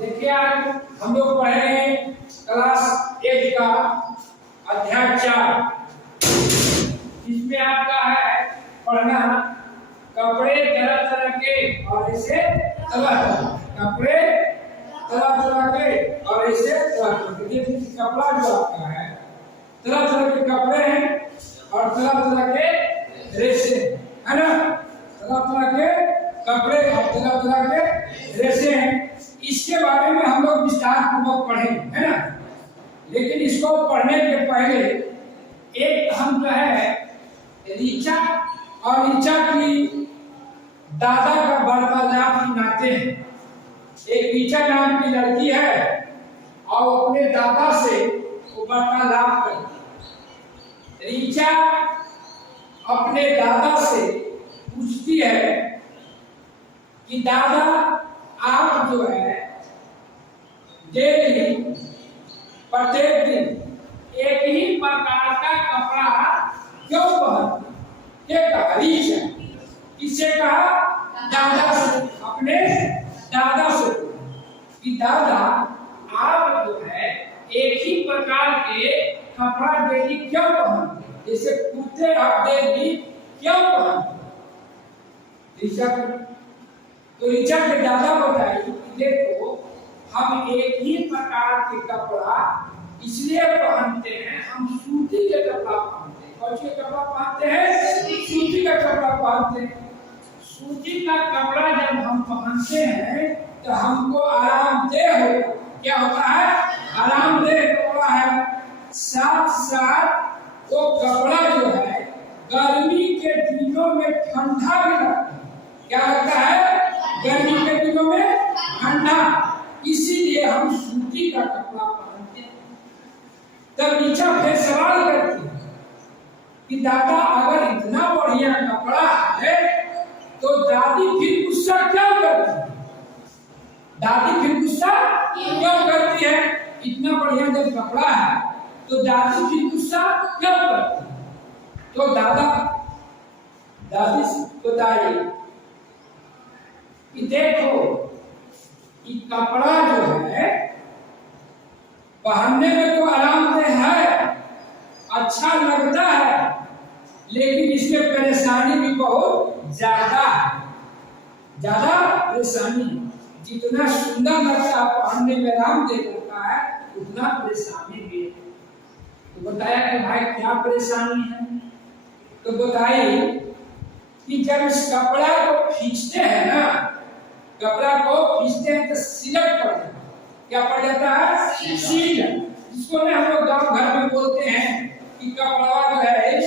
देखिए आज हम लोग पढ़ रहे हैं क्लास 8 का अध्याय 4, जिसमें आपका है पढ़ना कपड़े तरह तरह के और ऐसे कपड़े तरह तरह के और ऐसे कपड़ा जो आपका है तरह तरह के कपड़े हैं और तरह तरह के रेशे है ना। तरह तरह के कपड़े और तरह तरह के रेशे हैं। इसके बारे में हम लोग विस्तार पूर्वक पढ़ेंगे है ना। लेकिन इसको पढ़ने के पहले एक हम जो है ऋचा और ऋचा की दादा का वार्तालाप सुनाते हैं। एक ऋचा नाम की लड़की है और अपने दादा से वो वार्तालाप करती है। ऋचा अपने दादा से पूछती है कि दादा आप जो है डेली प्रत्येक दिन एक ही प्रकार का कपड़ा क्यों पहनते? ये कहा ऋचा। किससे कहा? दादा से। अपने दादा से कि दादा आप जो है एक ही प्रकार के कपड़ा डेली क्यों पहनते? जैसे कुर्ते आप डेली क्यों पहनते? तो ऋचा के दादा बताई कि देखो हम एक ही प्रकार के कपड़ा इसलिए पहनते हैं, हम सूती के कपड़ा पहनते हैं। कौन सा कपड़ा पहनते हैं? सूती का कपड़ा पहनते हैं। सूती का कपड़ा जब हम पहनते हैं तो हमको आरामदेह होता। क्या होता है? आरामदेह कपड़ा है। साथ साथ वो कपड़ा जो है गर्मी के दिनों में ठंडा भी लगता है। क्या लगता है? गर्मी के दिनों में ठंडा। इसीलिए हम सूती का कपड़ा पहनते हैं। तब ऋचा फिर सवाल करती है कि दादा अगर इतना बढ़िया कपड़ा है तो दादी फिर गुस्सा क्यों करती है? दादी फिर गुस्सा क्यों करती है? इतना बढ़िया जब कपड़ा है तो दादी फिर गुस्सा क्यों करती है? तो दादी बताइए कि देखो ये कपड़ा जो है पहनने में तो आरामदेह है, अच्छा लगता है, लेकिन इसमें परेशानी भी बहुत ज्यादा है। ज्यादा परेशानी, जितना सुंदर लगता है पहनने में आरामदेह होता है उतना परेशानी भी है। तो बताया कि भाई क्या परेशानी है? तो बताइए कि जब इस कपड़ा को खींचते हैं ना, कपड़ा को खींचते हैं तो सिलट पड़ जाता है। क्या पड़ जाता है? सिलट। जिसको हम लोग गांव घर में बोलते हैं कि कपड़ा जो है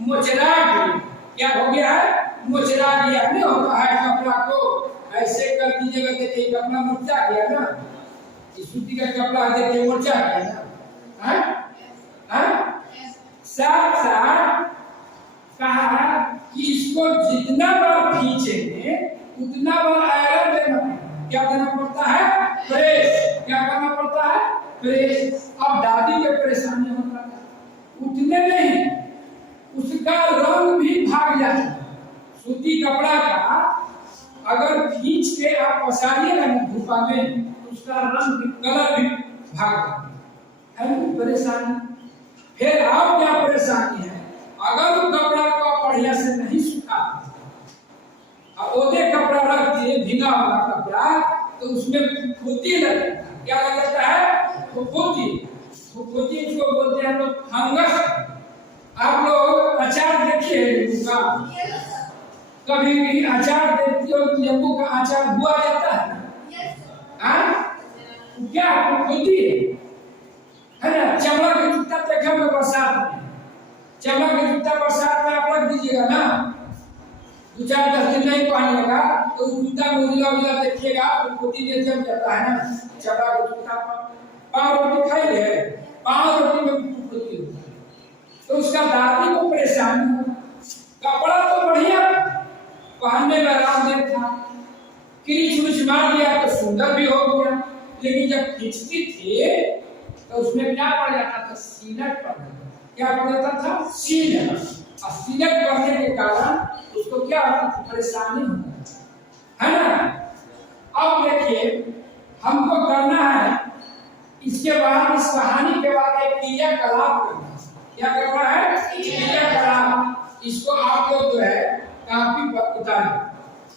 मोचरा गया। क्या हो गया है? मोचरा गया। नहीं होता है कपड़ा को ऐसे कर दीजिएगा, देखिए कपड़ा मुरझा गया ना। इस सूती का कपड़ा देखिए मुरझा गया ना। साथ साथ कहा कि इसको जितना बार खींचेंगे उतना बार आयरन देना पड़ता है। क्या देना पड़ता है? प्रेस। क्या करना पड़ता है? प्रेस। अब दादी के परेशानी होता है, उतने नहीं उसका रंग भी भाग जाता है। सूती कपड़ा का अगर खींच के आप पसारिएगा ना धूपा में तो उसका रंग भी, कलर भी भाग जाता है। परेशानी। फिर आप क्या परेशानी है? अगर वो कपड़ा को बढ़िया से नहीं सूखा और ओदे कपड़ा रख दिए भीगा हुआ कपड़ा तो उसमें फुफुंदी लगता है। क्या लग जाता है? फुफुंदी। फुफुंदी इसको बोलते हैं लोग फंगस। आप लोग अचार देखिए नींबू का, कभी भी अचार देखते हो नींबू का अचार हुआ जाता है क्या फुफुंदी है ना। चमड़ा के जूता देखा में बरसात में, चमड़ा के जूता बरसात में आप रख दीजिएगा ना, 2-4-10 दिन नहीं पहनिएगा तो जूता में उजला उजला देखिएगा तो फुफुंदी में जम जाता है ना। चमड़ा के जूता पाव रोटी खाई है, पाव रोटी में फुफुंदी होती है। तो उसका दादी को परेशानी हो। कपड़ा तो बढ़िया पहनने में आरामदेह था, किरीच उरीच मार दिया तो सुंदर भी हो गया, लेकिन जब खींचती थी तो उसमें क्या पड़ जाता था? सिलट पड़ जाता। क्या पड़ जाता था? सिलट। और सिलट पड़ने के कारण उसको क्या होता? परेशानी होती है ना। अब देखिए हमको करना है, इसके बाद इस कहानी के बाद एक क्रियाकलाप करना है। क्या करना है? क्रियाकलाप। इसको आप लोग जो है कॉपी पर उतारिए,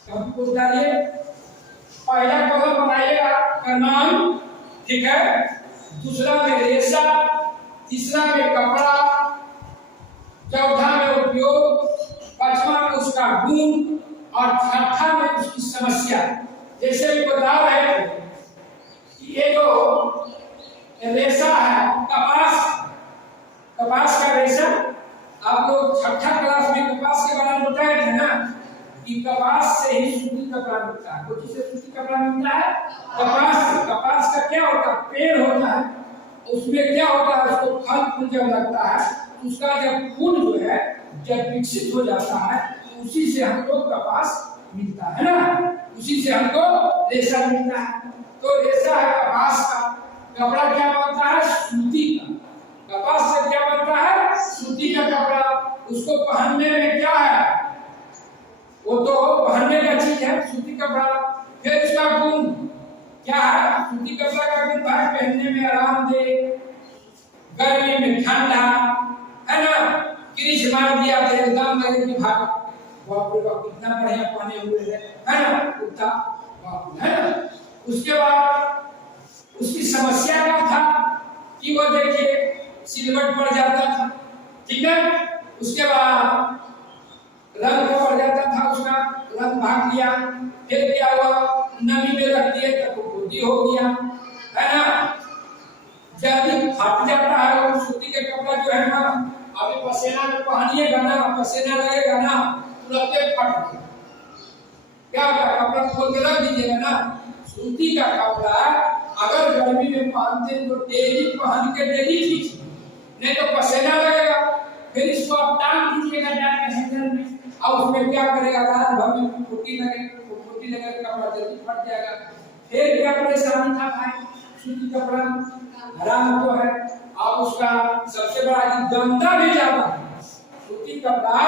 कॉपी पर उतारिए। पहला कलम बनाइएगा कमान, ठीक है, दूसरा में रेशा, तीसरा में कपड़ा, चौथा में उपयोग, पांचवा में उसका गुण और छठा में उसकी समस्या। जैसे भी बता रहे थे कि ये जो रेशा है कपास का रेशा, आप लोग छठा क्लास में कपास के बारे में बताए थे ना कि कपास से ही सूती कपड़ा मिलता है। कौन से सूती कपड़ा मिलता है? कपास का क्या होता है? पेड़ होता है, उसमें क्या होता है, उसको फल फूल जब लगता है, उसका जब फूल जो है जब विकसित हो जाता है, उसी से हमको कपास मिलता है ना, उसी से हमको रेशा मिलता है। तो रेशा है कपास का। कपड़ा क्या बनता है? सूती का। कपास से क्या बनता है? सूती का कपड़ा। उसको पहनने में क्या है, वो तो पहनने का चीज है सूती कपड़ा। फिर उसका गुण क्या है? सूती कपड़ा का गुण है पहनने में आरामदेह, गर्मी में ठंडा, है ना, क्रीच मार दिया तो एकदम लगे कि भाग, बाप रे बाप कितना बढ़िया पहने हुए है ना, कुत्ता बाप, है ना। उसके बाद उसकी समस्या क्या था कि वो देखिए सिलवट पड़ जाता था, ठीक है। उसके बाद रंग पड़ जाता था, उसका रंग भाग गया। फिर क्या हुआ, नमी में रख दिए तो फुफुंदी हो गया, है ना, जल्दी फट जाता है वो सूती के कपड़ा जो है ना। अभी पसीना में पहनिएगा ना, पसीना लगेगा ना, तुरंत फट गया। क्या होता, कपड़ा खोल के रख दीजिएगा ना, सूती का कपड़ा अगर गर्मी में पहनते तो डेली पहन के डेली खींचिए, नहीं तो पसीना लगेगा। फिर इसको आप टांग दीजिएगा जाके हैंगर में, और उसमें क्या करेगा, रात भर में फुटी लगेगा, कपड़ा जल्दी फट जाएगा। फिर क्या परेशानी था भाई, सूती कपड़ा हराम तो है, और उसका सबसे बड़ा गंदा भी ज्यादा है। सूती कपड़ा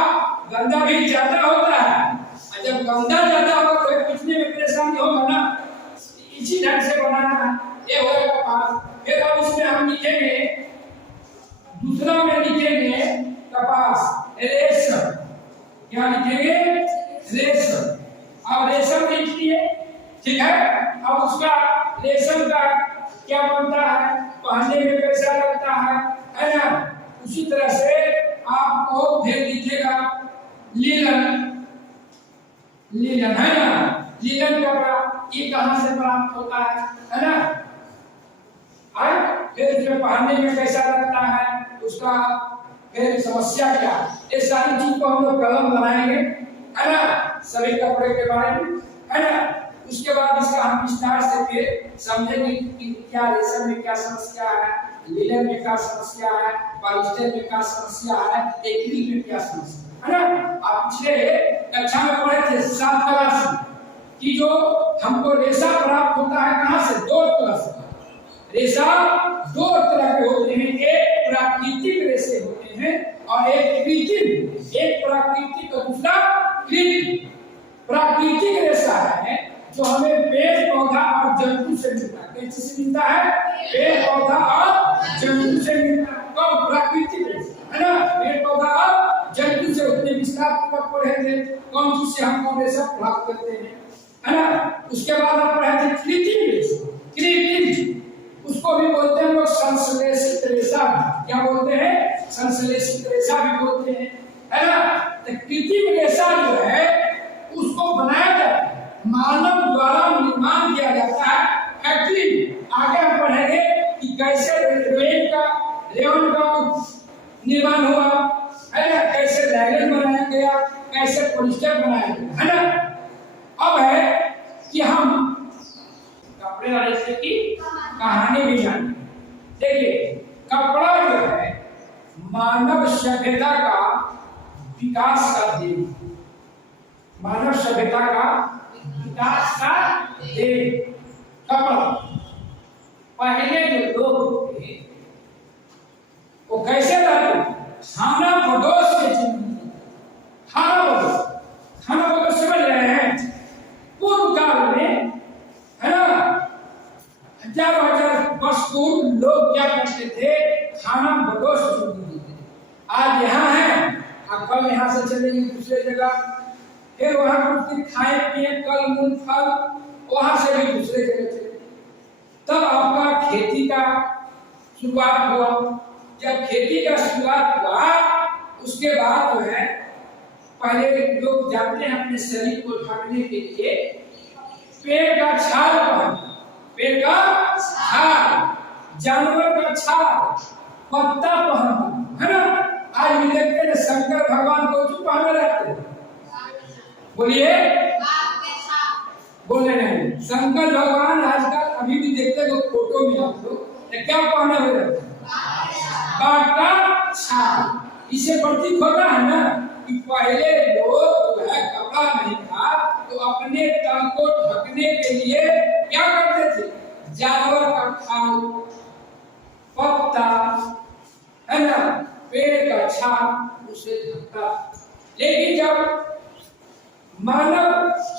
गंदा भी ज्यादा होता है, और जब गंदा ज्यादा होगा तो पिछले में परेशानी होगा ना। इसी ढंग से बनाना है, ये होगा कपास। फिर अब इसमें हम लिखेंगे, दूसरा में लिखेंगे कपास, रेशम। क्या लिखेंगे? रेशम। अब रेशम लिखिए, ठीक है। अब उसका रेशम का क्या बनता है, पहनने में कैसा लगता है ना। उसी तरह से आपको फिर लिखेगा लीलन, लीलन, है ना, लीलन कपड़ा। ये कहां से प्राप्त होता है ना। फिर इसमें पहनने में कैसा लगता है, उसका फिर समस्या क्या, ये सारी चीज को हम लोग कलम बनाएंगे, है ना, सभी कपड़े के बारे में, है ना। उसके बाद इसका हम विस्तार से फिर समझेंगे कि क्या रेशम में क्या समस्या है, लीलन में क्या समस्या है, पॉलिस्टर में क्या समस्या है, एक्रिलिक में क्या समस्या है ना। आप पिछले कक्षा में पढ़े थे 7 क्लास में कि जो हमको रेशा प्राप्त होता है कहां से, 2 तरह से। रेशा 2 तरह के होते हैं, एक प्राकृतिक रेशे होते हैं और एक कृत्रिम। एक प्राकृतिक और दूसरा कृत्रिम। प्राकृतिक रेशा है जो हमें पेड़ पौधा और जंतु से मिलता है। किस से मिलता है? पेड़ पौधा और जंतु से मिलता है। कौन? प्राकृतिक रेशा, है ना, पेड़ पौधा और जंतु से। उतने विस्तार पूर्वक पढ़े थे कौन चीज से हमको रेशा प्राप्त करते हैं, है ना। उसके बाद आप पढ़े थे कृत्रिम रेशा। कृत्रिम उसको भी बोलते हैं लोग संश्लेषित रेशा। क्या बोलते हैं? संश्लेषित रेशा भी बोलते हैं, है ना। तो कृत्रिम रेशा जो है उसको बनाया जाता है, मानव द्वारा निर्माण किया जाता है फैक्ट्री में। आगे हम पढ़ेंगे कि कैसे रेयन का निर्माण हुआ, है ना, कैसे नायलॉन बनाया गया, कैसे पॉलिस्टर बनाया गया, है ना। अब है कि हम कपड़े वाले से की कहानी भी जाने। देखिए कपड़ा जो है मानव सभ्यता का विकास का देन, मानव सभ्यता का विकास का देन कपड़ा। पहले जो लोग थे वो कैसे रहते, खाना बदोश से जीते। खाना बदोश समझ रहे हैं? पूर्व काल में, है ना, लोग क्या करते थे, खाना बदोश छोड़ देते थे। आज यहाँ है, कल यहाँ से चलेंगे दूसरे जगह, फिर वहां कुछ दिन खाए पिए, कल मूंग फल, वहां से भी दूसरे जगह चले। तब आपका खेती का शुरुआत हुआ। जब खेती का शुरुआत हुआ उसके बाद जो है पहले लोग जाते हैं अपने शरीर को ढकने के लिए पेड़ का छाल पहनना, पेड़ का छाल, जानवर का छाल, पत्ता पहनना, है ना। आज भी देखते हैं शंकर भगवान को क्यों पहने रहते हैं, बोलिए, बोले नहीं। शंकर भगवान आजकल अभी भी देखते हैं फोटो में आप लोग क्या पहने हुए रहते हैं, बाघ का छाल। इसे प्रतीक होता है ना कि पहले लोग जो है कपड़ा नहीं था तो अपने तन को ढकने के लिए क्या करते थे, जानवर का खाल, पत्ता, है ना, पेड़ का छाल, उसे ढकता। लेकिन जब मानव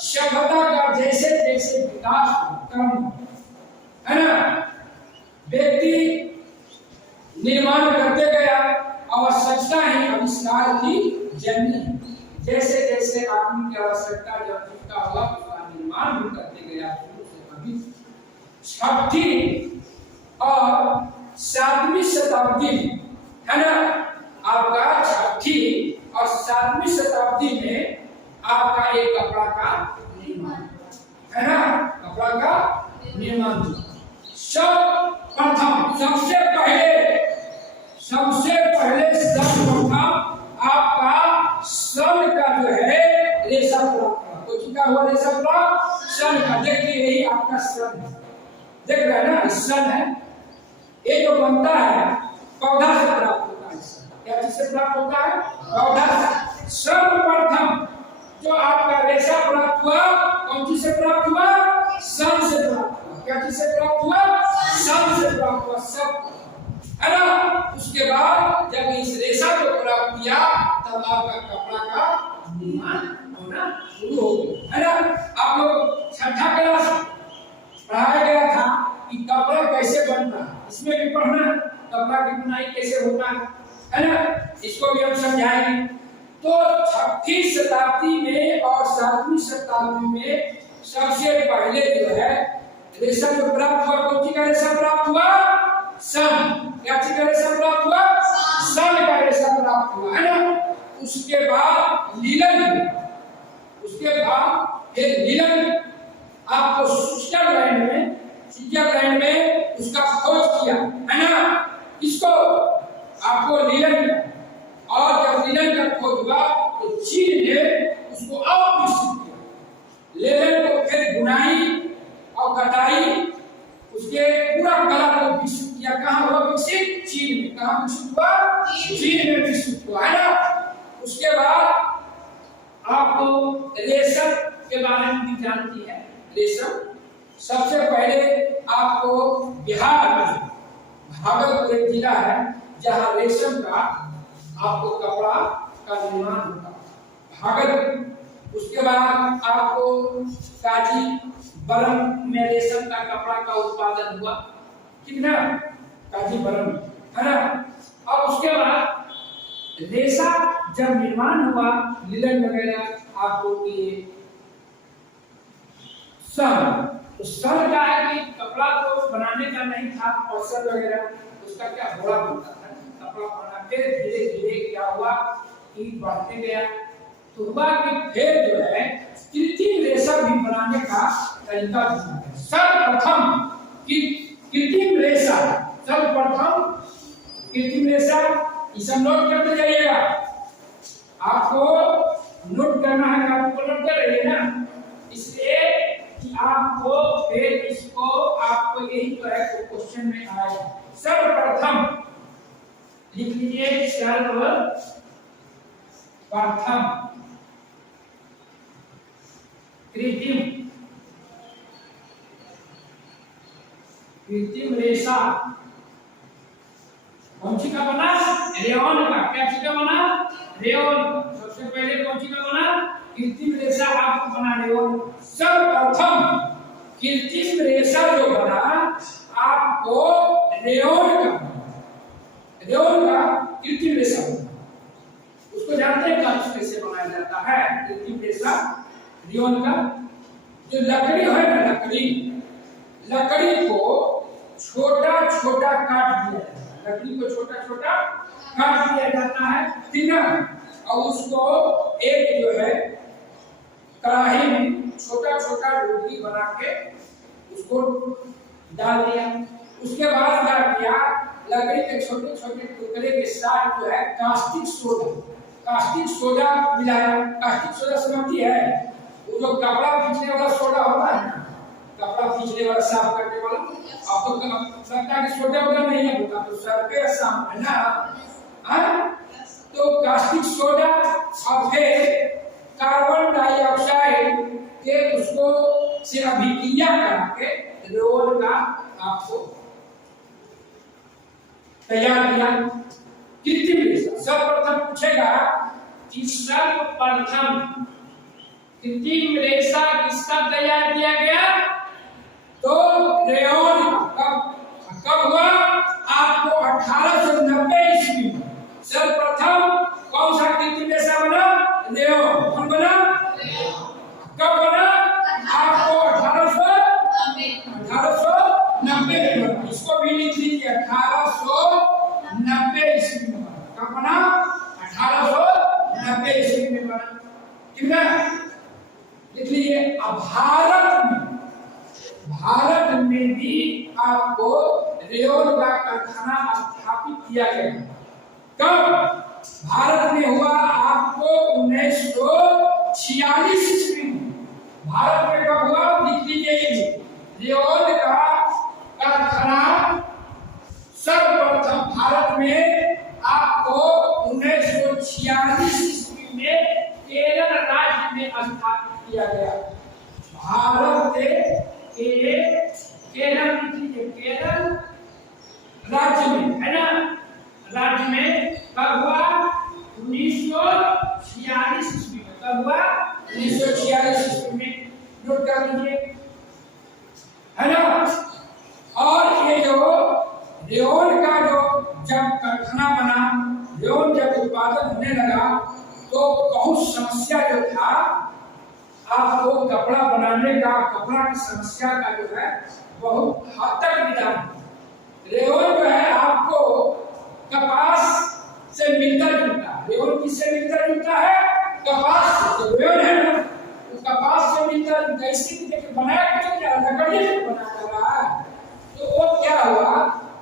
सभ्यता का जैसे जैसे विकास क्रम, है ना, व्यक्ति निर्माण करते गया, आवश्यकता ही आविष्कार की जननी। जैसे जैसे आदमी की आवश्यकता जब जिसका हुआ उसका निर्माण भी करते गया। अभी 6वीं और 7वीं शताब्दी, है ना, आपका 6वीं और 7वीं शताब्दी में आपका एक कपड़ा का निर्माण, है ना, कपड़ा का निर्माण। सर्वप्रथम सबसे पहले सर्वप्रथम आपका सन का जो है रेशा प्राप्त हुआ। तो क्या हुआ रेशा प्राप्त, सन का। देखिए यही आपका सन है, देख रहे हैं ना, सन है। ये जो बनता है पौधा से प्राप्त होता है। क्या चीज से प्राप्त होता है, पौधा से। सर्वप्रथम जो आपका रेशा प्राप्त हुआ कौन चीज से प्राप्त हुआ, सन से प्राप्त हुआ। क्या चीज से प्राप्त हुआ, सन से प्राप्त हुआ, सब, है ना। उसके बाद जब इस रेशा को प्राप्त किया तब आपका कपड़ा का निर्माण होना शुरू हो गया, है ना। आप लोग 6ठा क्लास पढ़ाया गया था कि कपड़ा कैसे बनता है, इसमें भी पढ़ना कपड़ा की बुनाई कैसे होता है ना, इसको भी हम समझाएंगे। तो 6वीं शताब्दी में और 7वीं शताब्दी में सबसे पहले जो है रेशा जो प्राप्त हुआ, कौन सी का रेशा प्राप्त हुआ, सन। क्या चीज का रेशा प्राप्त हुआ, सन का रेशा प्राप्त हुआ, है ना। उसके बाद लीलन, उसके बाद फिर लीलन आपको स्विट्जरलैंड में उसका खोज किया, है ना, इसको आपको लीलन। और जब लीलन का खोज हुआ तो चीन ने उसको और विकसित किया। लीलन को फिर बुनाई और कटाई, उसके पूरा कला को विकसित किया। कहाँ हुआ विकसित, चीन में। कहाँ विकसित हुआ, चीन में विकसित हुआ, है ना। उसके बाद आपको रेशम के बारे में भी जानती है। रेशम सबसे पहले आपको बिहार में भागलपुर एक जिला है जहाँ रेशम का आपको कपड़ा का निर्माण होता है, भागलपुर। उसके बाद आपको कांचीपुरम में रेशम का कपड़ा का उत्पादन हुआ, कितना, कांचीपुरम, है ना। और उसके बाद रेशा जब निर्माण हुआ, लीलन वगैरह आपको ये सन, तो सन का है कि कपड़ा तो बनाने का नहीं था, फसल वगैरह उसका क्या घोड़ा बनता था, कपड़ा बना के धीरे धीरे क्या हुआ कि बढ़ते गया। तो हुआ कि फिर जो है कृत्रिम रेशा भी बनाने का तरीका ढूंढा है। सर्वप्रथम कृत्रिम रेशा, सर्वप्रथम कृत्रिम रेशा, इसे नोट करते जाइएगा। आपको नोट करना है, आपको नोट कर रही है ना, इसलिए कि आपको फिर इसको आपको यही तो है क्वेश्चन में आएगा। सर्वप्रथम लिख लीजिए, सर्वप्रथम कृत्रिम रेशा कौन सी का बना, रेयॉन का। क्या चीज का बना, रेयॉन। सबसे पहले कौन सी का बना, कृत्रिम रेशा आपको बना रेयॉन। सर्वप्रथम कृत्रिम रेशा जो बना आपको रेयोन का कृत्रिम रेशा बनता है। उसको जानते हैं कब कैसे बनाया जाता है कृत्रिम रेशा रेयोन का? जो लकड़ी है ना, लकड़ी को छोटा छोटा काट दिया जाता है, लकड़ी को छोटा छोटा काट दिया जाता है, ठीक है, और उसको एक जो है कढ़ाई में छोटा छोटा रोटी बना के उसको डाल दिया। उसके बाद क्या किया, लकड़ी के छोटे छोटे टुकड़े के साथ जो है कास्टिक सोडा मिलाया। कास्टिक सोडा समझती है? वो जो कपड़ा खींचने वाला सोडा होता है ना, कपड़ा खींचने वाला, साफ करने वाला, आप तो लगता है कि सोडा वगैरह नहीं है, होता तो सर पे साफ है ना। तो कास्टिक सोडा और फिर कार्बन डाइऑक्साइड के उसको से अभिक्रिया करके रेयोन का आपको तैयार किया कृत्रिम रेशा। सर्वप्रथम पूछेगा कि सर्वप्रथम कृत्रिम रेशा किसका तैयार किया गया? तो रेयोन कब हुआ? आपको 1890 ईस्वी में सर्वप्रथम कौन सा कृत्रिम रेशा बना? रेयोन। कौन बना? कब बना? आपको 1890 में बना। इसको भी लिख लीजिए, 1890 ईस्वी में बना। कब बना? 1890 ईस्वी में बना, ठीक है, लिख लीजिए। अब भारत में भी आपको रेयोन का कारखाना स्थापित किया गया। कब? भारत में हुआ आपको 1946 ईस्वी में। भारत में कब हुआ? लिख लीजिए, रेयोन का कारखाना सर्वप्रथम भारत में आपको 1946 ईस्वी में केरल राज्य में स्थापित किया गया। भारत के केरल राज्य में, है ना, राज्य में कब हुआ? 1946 ईस्वी में। कब हुआ? 1946 ईस्वी में, नोट कर लीजिए, है ना। और ये जो रेयोन का जो जब कारखाना बना, रेयोन जब उत्पादन होने लगा तो बहुत समस्या जो था, आपको कपड़ा बनाने का, कपड़ा की समस्या का जो है बहुत हद तक निदान। रेयोन जो है आपको कपास से मिलता जुलता है। रेयोन किससे मिलता जुलता है? कपास से। तो रेयोन है ना, तो कपास से मिलता जुलता, इसी देखिए बनाया क्यों जा रहा, लकड़ी से बनाया जा रहा है। तो वो क्या हुआ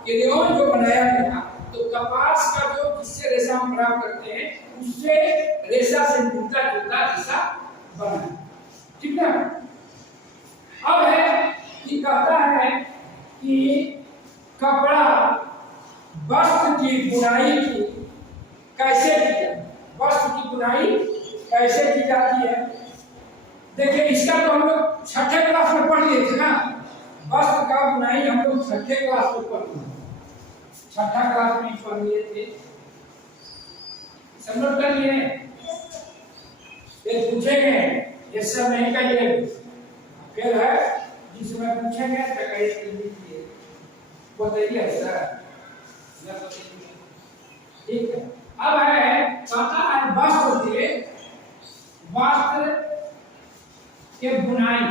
कि रेयोन जो बनाया गया, तो कपास का जो जिससे रेशा हम प्राप्त करते हैं, उससे रेशा से मिलता जुलता रेशा बना, ठीक है। अब है कि कहता है कि कपड़ा वस्त्र की बुनाई की कैसे की जाती है, वस्त्र की बुनाई कैसे की जाती है। देखिए, इसका तो हम लोग छठे क्लास में पढ़ लिए थे ना, वस्त्र का बुनाई हम लोग छठे क्लास में पढ़ लिए, छठा क्लास में पढ़ लिए थे, समझ कर लिए। ये पूछेंगे, ये सब नहीं कहिए, फिर है जिसमें पूछेंगे तो कहिए बताइए सर, ठीक है। अब है कहता है वस्त्र के बुनाई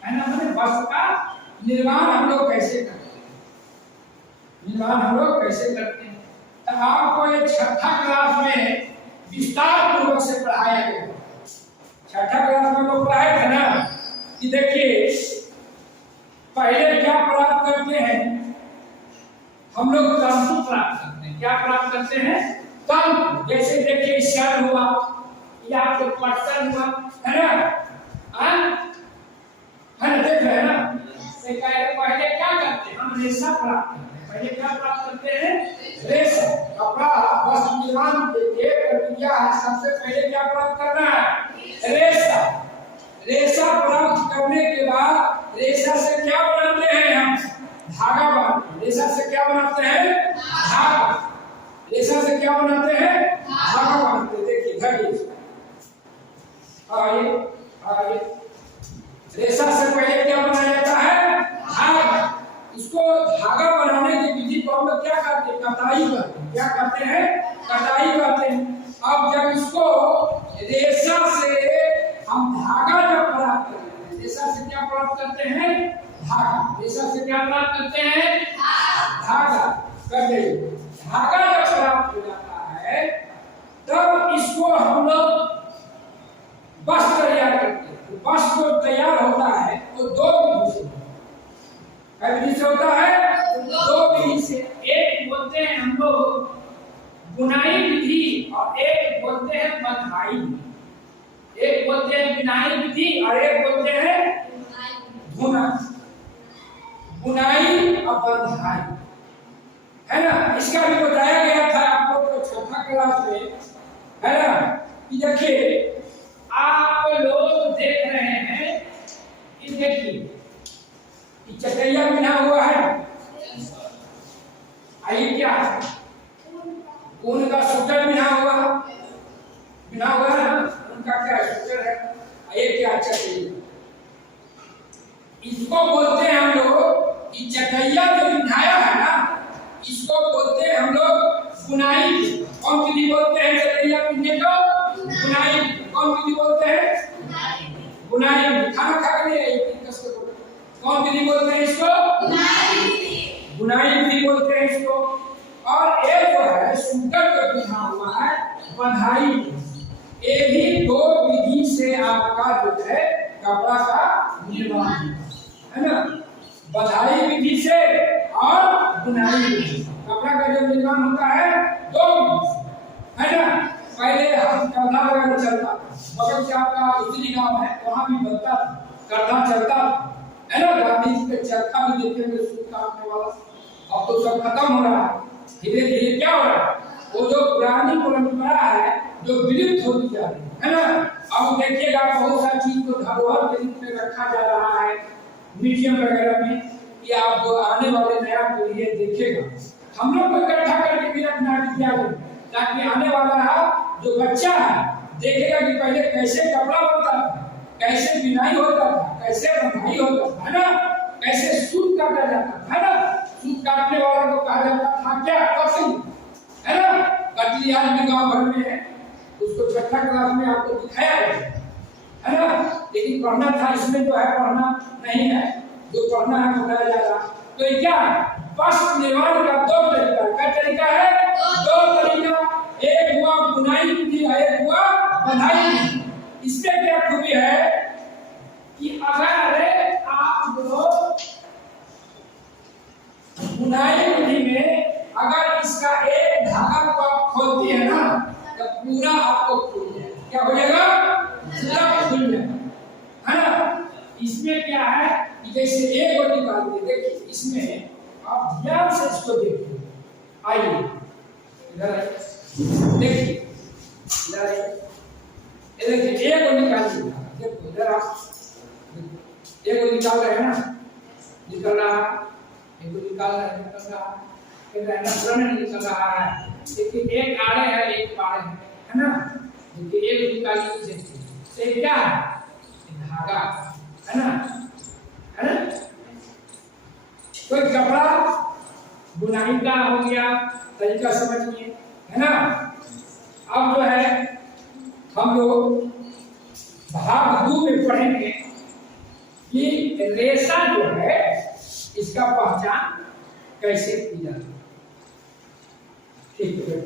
है ना, मैंने वस्त्र का निर्माण हम लोग कैसे करते हैं, तो आपको ये छठा क्लास में विस्तार पूर्वक से पढ़ाया गया। छठा क्लास में लोग पढ़ाए थे ना कि देखिए पहले क्या प्राप्त करते हैं हम लोग, तंतु प्राप्त करते हैं। क्या प्राप्त करते हैं? तंतु। जैसे देखिए शर्ट हुआ या आपको पटसन हुआ, है ना, है ना, देख रहे हैं ना। पहले क्या करते हैं हम? रेशा प्राप्त करते हैं। पहले क्या प्राप्त करते हैं? रेशा। कपड़ा वस्त्र निर्माण के प्रक्रिया है, सबसे पहले क्या प्राप्त करना है? रेशा। रेशा प्राप्त करने के बाद रेशा से क्या बनाते हैं हम? धागा बनाते हैं। रेशा से क्या बनाते हैं? धागा। रेशा से क्या बनाते हैं? धागा बनाते हैं। देखिए धरिए, आइए, रेशा से पहले क्या बनाया जाता है? धागा बनाने की विधि को हम लोग क्या करते हैं? कताई करते हैं। क्या करते हैं? कताई करते हैं। अब जब इसको रेशा से हम धागा जब प्राप्त करते हैं, रेशा से क्या प्राप्त करते हैं? धागा। रेशा से क्या प्राप्त करते हैं? धागा। कर दे। धागा जब प्राप्त हो जाता है तब इसको हम लोग वस्त्र तैयार करते हैं। वस्त्र जो तैयार होता है वो दो विधि से होता है। दो विधि से। एक बोलते हैं हम लोग बुनाई विधि और एक बोलते हैं बंधाई विधि। एक बोलते हैं बुनाई विधि और एक बोलते हैं बुनाई। बुनाई और बंधाई है ना। इसका भी बताया गया था आप लोग को चौथा क्लास में, है ना, कि देखिए आप लोग देख रहे हैं कि देखिए चटैया बिना हुआ है। आइए क्या उनका स्वेटर बिना हुआ है ना, उनका क्या स्वेटर है, ये क्या चटैया। इसको बोलते हैं हम लोग कि चटैया जो बिठाया है ना, इसको बोलते हैं हम लोग बुनाई। कौन विधि बोलते हैं चटैया बिनने को? बुनाई। कौन विधि बोलते हैं? बुनाई। खाना खा के लिए कौन विधि बोलते हैं इसको? बुनाई विधि बोलते हैं इसको। और ये जो है सूटर जो बिना हुआ है बंधाई। ये भी दो विधि से आपका जो है कपड़ा का निर्माण है ना। बंधाई विधि से और बुनाई विधि। कपड़ा का जो निर्माण होता है दो विधि से, है ना। पहले हम करधा वगैरह चलता, बगल से आपका उतरी गांव है वहां भी बनता करधा चलता है ना। गांधी जी के चरखा भी देखेंगे सूत काटने वाला। अब तो सब खत्म हो रहा है। धीरे धीरे क्या हो रहा है? वो जो पुरानी परंपरा है जो विलुप्त होती जा रही है ना। अब देखिएगा बहुत सारी चीज को धरोहर के रूप में रखा जा रहा है म्यूजियम वगैरह में, कि आप जो आने वाले नया पीढ़ी देखेगा। हम लोग को इकट्ठा करके भी रखना विद्यालय, ताकि आने वाला जो बच्चा है देखेगा कि पहले कैसे कपड़ा बनता था, कैसे बिनाई होता था, कैसे बंधाई होता था, है ना, कैसे सूत काटा जाता था, है ना। सूत काटने वाला को कहा जाता था क्या? कटली, है ना। कटली आज भी गांव भर में है। उसको छठा क्लास में आपको दिखाया गया है ना। लेकिन पढ़ना था, इसमें जो है पढ़ना नहीं है, जो पढ़ना है बताया जा रहा। तो ये क्या है? वस्त्र निर्माण का दो तरीका। क्या तरीका है? दो तरीका। एक हुआ बुनाई विधि और एक हुआ बंधाई विधि। इसमें क्या खूबी है कि अगर आप लोग बुनाई विधि में अगर इसका एक धागा को आप खोलती है ना तो पूरा आपको खुल जाए। क्या हो जाएगा? पूरा खुल जाए, है ना। इसमें क्या है कि जैसे एक को निकालते, देखिए इसमें आप ध्यान से इसको देखिए। आइए इधर देखिए, इधर ये देखिए एक को निकालिए। देखो इधर आप एक को निकाल रहे हैं ना, निकल रहा है, एक को निकाल रहे हैं, निकल रहा है, फिर रहना पूरा नहीं निकल रहा है। देखिए एक आड़े है एक पाड़े है ना। देखिए एक निकालिए, देखिए ये क्या है? धागा है ना, है ना। कोई कपड़ा बुनाई का हो गया तरीका समझिए, है ना। अब जो है हम लोग भाग 2 में पढ़ेंगे कि रेशा जो है इसका पहचान कैसे की जाती है। ठीक है।